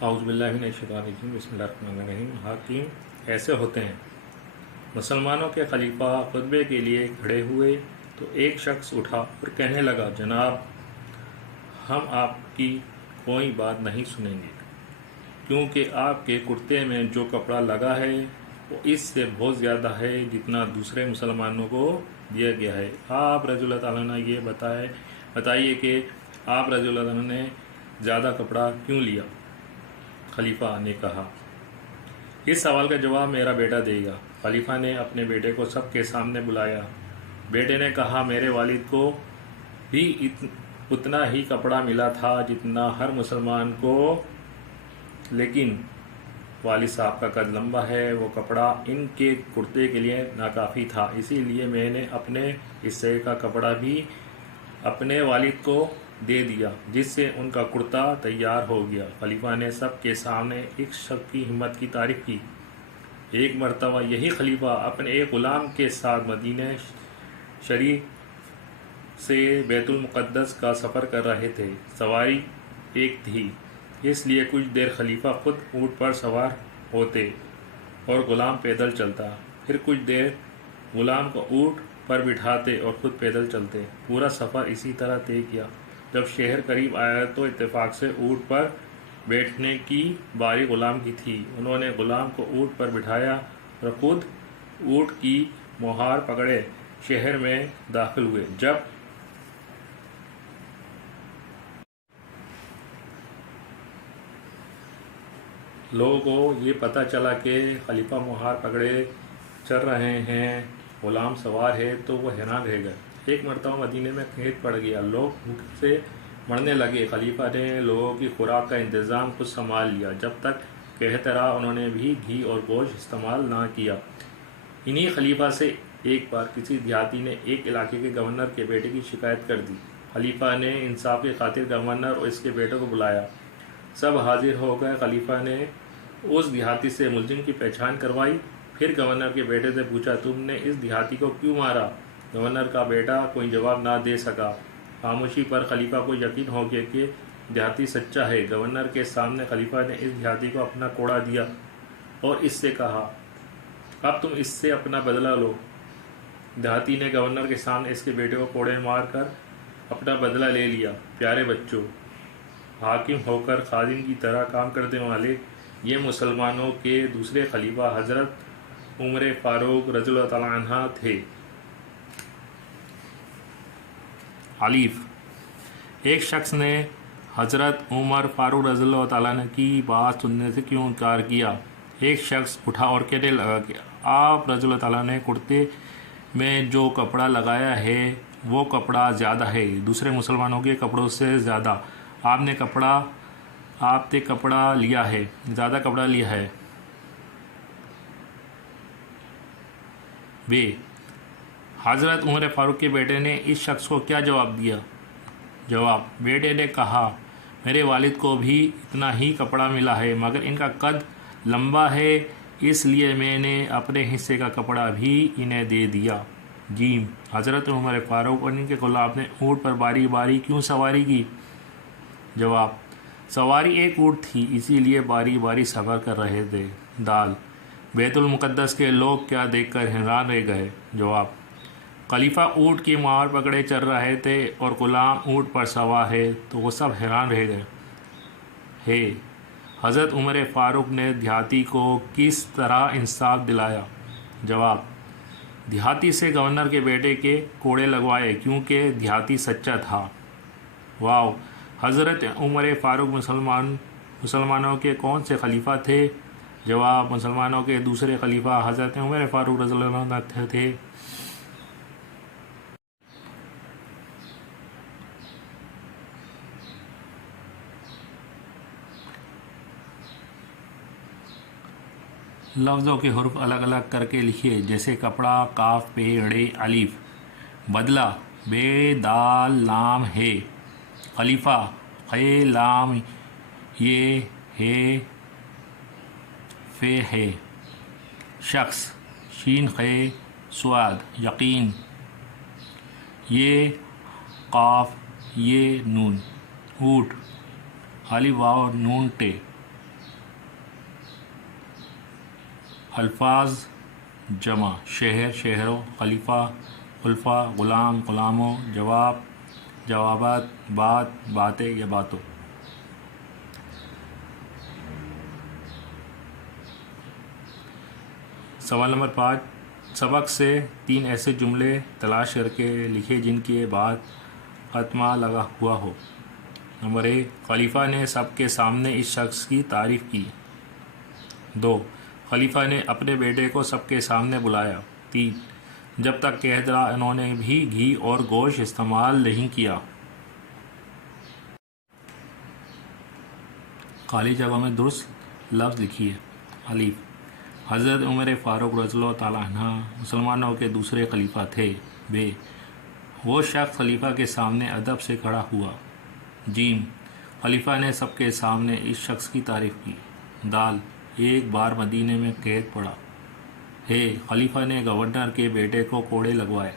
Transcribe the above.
اعوذ باللہ من الشیطان الرجیم بسم اللہ الرحمن الرحیم۔ حاکم ایسے ہوتے ہیں۔ مسلمانوں کے خلیفہ خطبے کے لیے کھڑے ہوئے تو ایک شخص اٹھا اور کہنے لگا، جناب، ہم آپ کی کوئی بات نہیں سنیں گے، کیونکہ آپ کے کرتے میں جو کپڑا لگا ہے وہ اس سے بہت زیادہ ہے جتنا دوسرے مسلمانوں کو دیا گیا ہے۔ آپ رضی اللہ تعالیٰ نے یہ بتائیے کہ آپ رضی اللہ عنہ نے زیادہ کپڑا کیوں لیا؟ خلیفہ نے کہا، اس سوال کا جواب میرا بیٹا دے گا۔ خلیفہ نے اپنے بیٹے کو سب کے سامنے بلایا۔ بیٹے نے کہا، میرے والد کو بھی اتنا ہی کپڑا ملا تھا جتنا ہر مسلمان کو، لیکن والد صاحب کا قد لمبا ہے، وہ کپڑا ان کے کرتے کے لیے ناکافی تھا، اسی لیے میں نے اپنے حصے کا کپڑا بھی اپنے والد کو دے دیا، جس سے ان کا کرتا تیار ہو گیا۔ خلیفہ نے سب کے سامنے ایک شخص کی ہمت کی تعریف کی۔ ایک مرتبہ یہی خلیفہ اپنے ایک غلام کے ساتھ مدینہ شریف سے بیت المقدس کا سفر کر رہے تھے۔ سواری ایک تھی، اس لیے کچھ دیر خلیفہ خود اونٹ پر سوار ہوتے اور غلام پیدل چلتا، پھر کچھ دیر غلام کو اونٹ پر بٹھاتے اور خود پیدل چلتے۔ پورا سفر اسی طرح طے کیا۔ جب شہر قریب آیا تو اتفاق سے اونٹ پر بیٹھنے کی باری غلام کی تھی۔ انہوں نے غلام کو اونٹ پر بٹھایا اور خود اونٹ کی مہار پکڑے شہر میں داخل ہوئے۔ جب لوگوں کو یہ پتہ چلا کہ خلیفہ مہار پکڑے چل رہے ہیں، غلام سوار ہے، تو وہ حیران رہ گئے۔ ایک مرتبہ مدینے میں قحط پڑ گیا، لوگ بھوک سے مرنے لگے۔ خلیفہ نے لوگوں کی خوراک کا انتظام خود سنبھال لیا۔ جب تک قحط رہا انہوں نے بھی گھی اور گوشت استعمال نہ کیا۔ انہی خلیفہ سے ایک بار کسی دیہاتی نے ایک علاقے کے گورنر کے بیٹے کی شکایت کر دی۔ خلیفہ نے انصاف کی خاطر گورنر اور اس کے بیٹے کو بلایا۔ سب حاضر ہو گئے۔ خلیفہ نے اس دیہاتی سے ملزم کی پہچان کروائی، پھر گورنر کے بیٹے سے پوچھا، تم نے اس دیہاتی کو کیوں مارا؟ گورنر کا بیٹا کوئی جواب نہ دے سکا۔ خاموشی پر خلیفہ کو یقین ہو گیا کہ دیہاتی سچا ہے۔ گورنر کے سامنے خلیفہ نے اس دیہاتی کو اپنا کوڑا دیا اور اس سے کہا، اب تم اس سے اپنا بدلہ لو۔ دیہاتی نے گورنر کے سامنے اس کے بیٹے کو کوڑے مار کر اپنا بدلہ لے لیا۔ پیارے بچوں، حاکم ہو کر خادم کی طرح کام کرنے والے یہ مسلمانوں کے دوسرے خلیفہ حضرت عمر فاروق رضی اللہ تعالیٰ عنہ تھے۔ الف۔ ایک شخص نے حضرت عمر فاروق رضی اللہ تعالیٰ عنہ کی بات سننے سے کیوں انکار کیا؟ ایک شخص اٹھا اور کہنے لگا کہ آپ رضی اللہ تعالیٰ نے کرتے میں جو کپڑا لگایا ہے وہ کپڑا زیادہ ہے، دوسرے مسلمانوں کے کپڑوں سے زیادہ۔ آپ نے کپڑا لیا ہے، زیادہ کپڑا لیا ہے۔ بے، حضرت عمر فاروق کے بیٹے نے اس شخص کو کیا جواب دیا؟ جواب، بیٹے نے کہا، میرے والد کو بھی اتنا ہی کپڑا ملا ہے، مگر ان کا قد لمبا ہے، اس لیے میں نے اپنے حصے کا کپڑا بھی انہیں دے دیا۔ جیم، حضرت عمر فاروق اور ان کے غلام نے اونٹ پر باری باری کیوں سواری کی؟ جواب، سواری ایک اونٹ تھی، اسی لیے باری باری سفر کر رہے تھے۔ دال، بیت المقدس کے لوگ کیا دیکھ کر حیران رہ گئے؟ جواب، خلیفہ اونٹ کی مہار پکڑے چل رہے تھے اور غلام اونٹ پر سوار ہے تو وہ سب حیران رہ گئے۔ ہے، حضرت عمر فاروق نے دیہاتی کو کس طرح انصاف دلایا؟ جواب، دیہاتی سے گورنر کے بیٹے کے کوڑے لگوائے کیونکہ دیہاتی سچا تھا۔ واو، حضرت عمر فاروق مسلمانوں کے کون سے خلیفہ تھے؟ جواب، مسلمانوں کے دوسرے خلیفہ حضرت عمر فاروق رضی اللہ عنہ تھے۔ لفظوں کے حروف الگ الگ کر کے لکھیے، جیسے کپڑا کاف پہ ڑے الف، بدلہ بے دال لام ہے، خلیفہ خے لام یہ ہے فے ہے، شخص شین خے سواد یقین، یہ قاف یہ نون، اونٹ الف واو نون ٹے، الفاظ جمع شہر شہروں، خلیفہ خلفاء، غلام غلاموں، جواب جوابات، بات باتیں یا باتوں۔ سوال نمبر 5، سبق سے 3 ایسے جملے تلاش کر کے لکھے جن کے بعد خاتمہ لگا ہوا ہو۔ نمبر 1، خلیفہ نے سب کے سامنے اس شخص کی تعریف کی۔ 2، خلیفہ نے اپنے بیٹے کو سب کے سامنے بلایا۔ 3، جب تک کہ حیدرا انہوں نے بھی گھی اور گوشت استعمال نہیں کیا۔ خالی جگہ میں درست لفظ لکھیے۔ الف، حضرت عمر فاروق رضی اللہ تعالیٰ عنہ مسلمانوں کے دوسرے خلیفہ تھے۔ ب، وہ شخص خلیفہ کے سامنے ادب سے کھڑا ہوا۔ جیم، خلیفہ نے سب کے سامنے اس شخص کی تعریف کی۔ دال، ایک بار مدینے میں قید پڑا۔ ہے، خلیفہ نے گورنر کے بیٹے کو کوڑے لگوائے۔